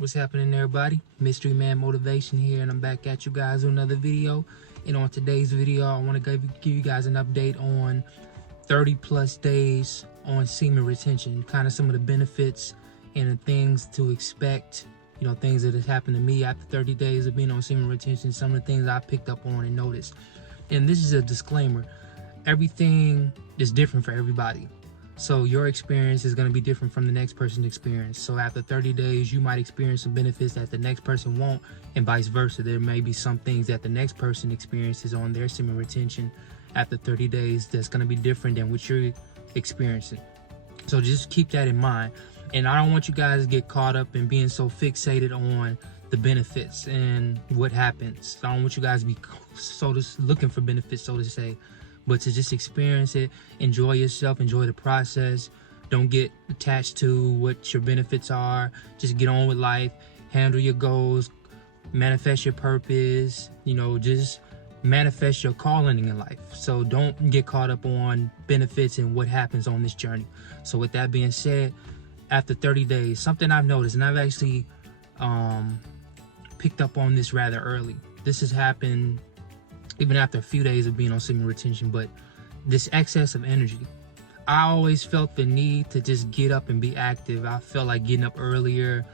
What's happening, everybody? Mystery Man Motivation here, and I'm back at you guys with another video. And on today's video, I want to give you guys an update on 30 plus days on semen retention, kind of some of the benefits and the things to expect, things that has happened to me after 30 days of being on semen retention, some of the things I picked up on and noticed. And this is a disclaimer. Everything is different for everybody. So your experience is going to be different from the next person's experience. So after 30 days, you might experience some benefits that the next person won't, and vice versa. There may be some things that the next person experiences on their semen retention after 30 days that's going to be different than what you're experiencing. So just keep that in mind. And I don't want you guys to get caught up in being so fixated on the benefits and what happens. I don't want you guys to be looking for benefits, so to say, but to just experience it, enjoy yourself, enjoy the process. Don't get attached to what your benefits are. Just get on with life, handle your goals, manifest your purpose, just manifest your calling in life. So don't get caught up on benefits and what happens on this journey. So with that being said, after 30 days, something I've noticed, and I've actually picked up on this rather early. This has happened even after a few days of being on semen retention, but this excess of energy. I always felt the need to just get up and be active. I felt like getting up earlier.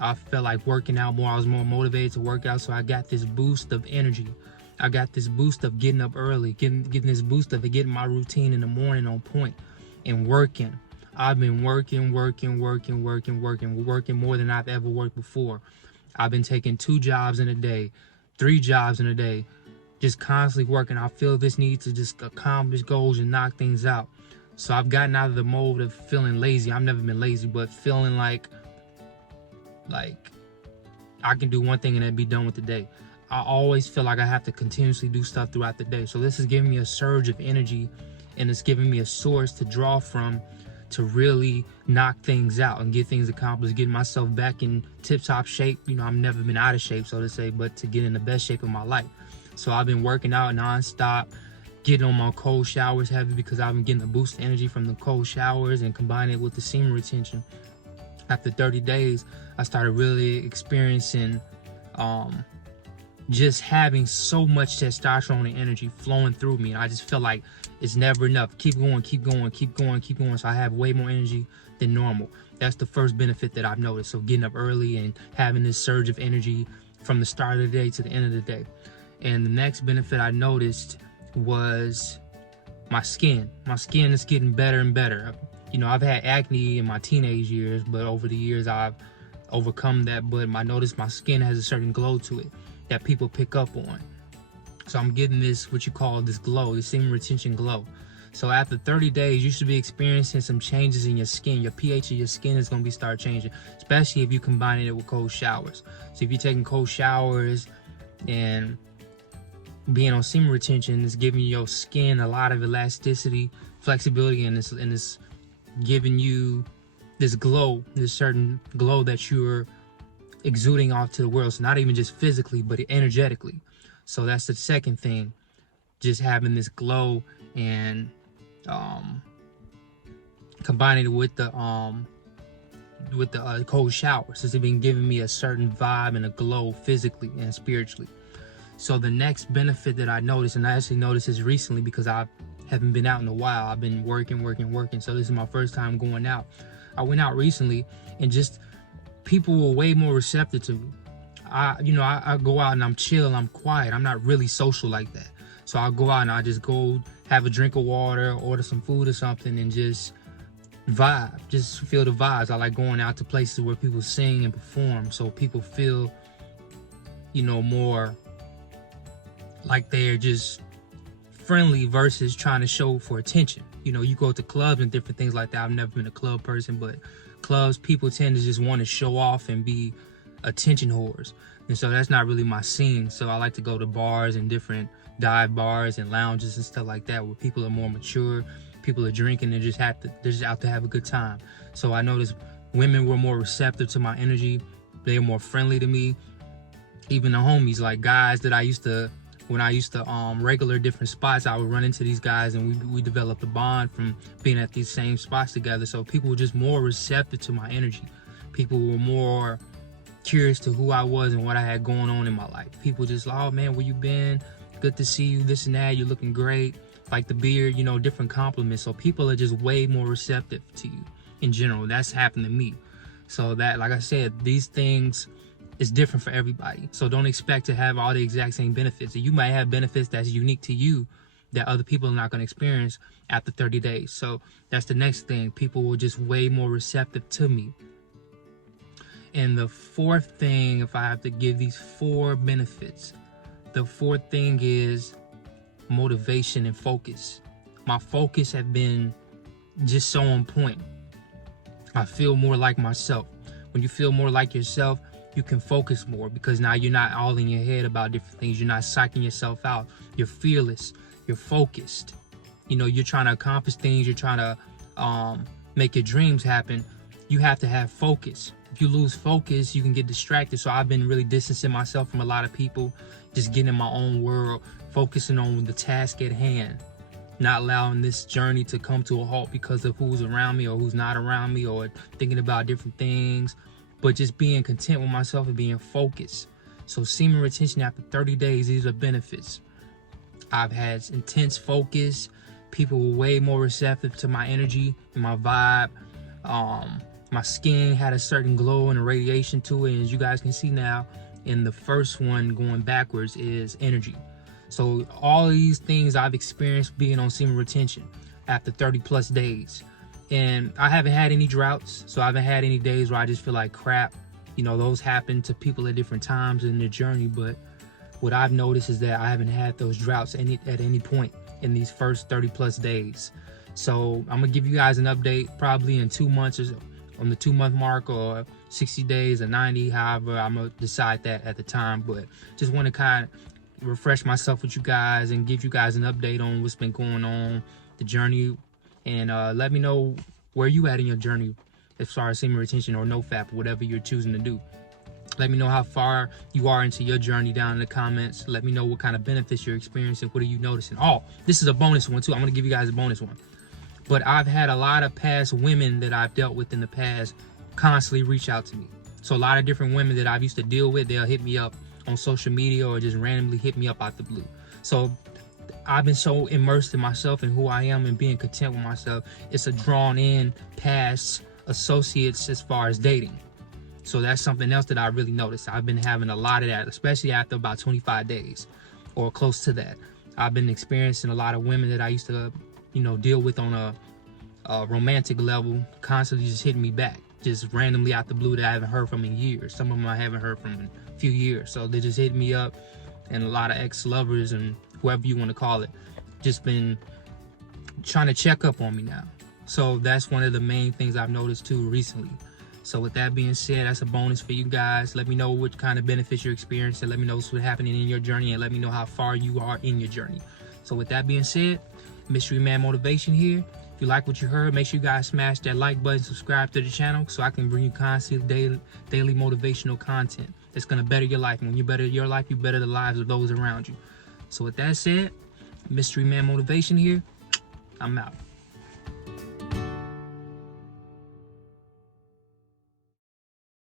I felt like working out more. I was more motivated to work out, so I got this boost of energy. I got this boost of getting up early, getting this boost of getting my routine in the morning on point and working. I've been working more than I've ever worked before. I've been taking 2 jobs in a day, 3 jobs in a day, just constantly working. I feel this need to just accomplish goals and knock things out. So I've gotten out of the mode of feeling lazy. I've never been lazy, but feeling like I can do one thing and then be done with the day. I always feel like I have to continuously do stuff throughout the day. So this is giving me a surge of energy, and it's giving me a source to draw from to really knock things out and get things accomplished, getting myself back in tip-top shape. I've never been out of shape, so to say, but to get in the best shape of my life. So I've been working out non-stop, getting on my cold showers heavy because I've been getting a boost of energy from the cold showers and combining it with the semen retention. After 30 days, I started really experiencing just having so much testosterone and energy flowing through me. And I just feel like it's never enough. Keep going. So I have way more energy than normal. That's the first benefit that I've noticed. So getting up early and having this surge of energy from the start of the day to the end of the day. And the next benefit I noticed was my skin. My skin is getting better and better. I've had acne in my teenage years, but over the years I've overcome that. But I noticed my skin has a certain glow to it that people pick up on. So I'm getting this, what you call this glow, the semen retention glow. So after 30 days, you should be experiencing some changes in your skin. Your pH of your skin is going to start changing, especially if you combine it with cold showers. So if you're taking cold showers and being on semen retention, is giving your skin a lot of elasticity, flexibility, and it's giving you this glow, this certain glow that you're exuding off to the world. So not even just physically, but energetically. So that's the second thing, just having this glow and combining it with the cold showers. It's been giving me a certain vibe and a glow physically and spiritually. So the next benefit that I noticed, and I actually noticed this recently because I haven't been out in a while. I've been working. So this is my first time going out. I went out recently, and just people were way more receptive to me. I go out and I'm chill, I'm quiet. I'm not really social like that. So I'll go out and I just go have a drink of water, order some food or something, and just vibe, just feel the vibes. I like going out to places where people sing and perform, so people feel, more like they're just friendly versus trying to show for attention. You go to clubs and different things like that. I've never been a club person, but clubs, people tend to just want to show off and be attention whores. And so that's not really my scene. So I like to go to bars and different dive bars and lounges and stuff like that where people are more mature, people are drinking and they're just out to have a good time. So I noticed women were more receptive to my energy. They were more friendly to me. Even the homies, like guys that when I used to regular different spots, I would run into these guys and we developed a bond from being at these same spots together. So people were just more receptive to my energy. People were more curious to who I was and what I had going on in my life. People just, oh man, where you been? Good to see you, this and that, you're looking great. Like the beard, you know, different compliments. So people are just way more receptive to you in general. That's happened to me. So that, like I said, these things is different for everybody. So don't expect to have all the exact same benefits. You might have benefits that's unique to you that other people are not going to experience after 30 days. So that's the next thing. People will just way more receptive to me. And the fourth thing, if I have to give these 4 benefits, the fourth thing is motivation and focus. My focus has been just so on point. I feel more like myself. When you feel more like yourself, you can focus more, because now you're not all in your head about different things. You're not psyching yourself out. You're fearless. You're focused. You know, you're trying to accomplish things. You're trying to make your dreams happen. You have to have focus. If you lose focus, you can get distracted. So I've been really distancing myself from a lot of people, just getting in my own world, focusing on the task at hand, not allowing this journey to come to a halt because of who's around me or who's not around me, or thinking about different things, but just being content with myself and being focused. So semen retention after 30 days, these are benefits. I've had intense focus. People were way more receptive to my energy and my vibe. My skin had a certain glow and a radiation to it. And as you guys can see now, in the first one going backwards is energy. So all of these things I've experienced being on semen retention after 30 plus days. And I haven't had any droughts. So I haven't had any days where I just feel like crap. You know, those happen to people at different times in their journey. But what I've noticed is that I haven't had those droughts at any point in these first 30 plus days. So I'm gonna give you guys an update probably in 2 months or so, on the 2-month mark, or 60 days or 90, however I'm gonna decide that at the time. But just want to kind of refresh myself with you guys and give you guys an update on what's been going on, the journey, and let me know where you at in your journey as far as semen retention or NoFap, whatever you're choosing to do. Let me know how far you are into your journey down in the comments. Let me know what kind of benefits you're experiencing. What are you noticing? Oh, this is a bonus one too. I'm gonna give you guys a bonus one. But I've had a lot of past women that I've dealt with in the past constantly reach out to me. So a lot of different women that I've used to deal with, they'll hit me up on social media or just randomly hit me up out the blue. So I've been so immersed in myself and who I am and being content with myself. It's a drawn in past associates as far as dating. So that's something else that I really noticed. I've been having a lot of that, especially after about 25 days or close to that. I've been experiencing a lot of women that I used to, you know, deal with on a romantic level, constantly just hitting me back, just randomly out the blue that I haven't heard from in years. Some of them I haven't heard from in a few years. So they just hit me up, and a lot of ex-lovers and whoever you want to call it, just been trying to check up on me now. So that's one of the main things I've noticed too recently. So with that being said, that's a bonus for you guys. Let me know what kind of benefits you're experiencing. Let me know what's happening in your journey, and let me know how far you are in your journey. So with that being said, Mystery Man Motivation here. If you like what you heard, make sure you guys smash that like button, subscribe to the channel, so I can bring you constant daily motivational content that's going to better your life. And when you better your life, you better the lives of those around you. So with that said, Mystery Man Motivation here. I'm out.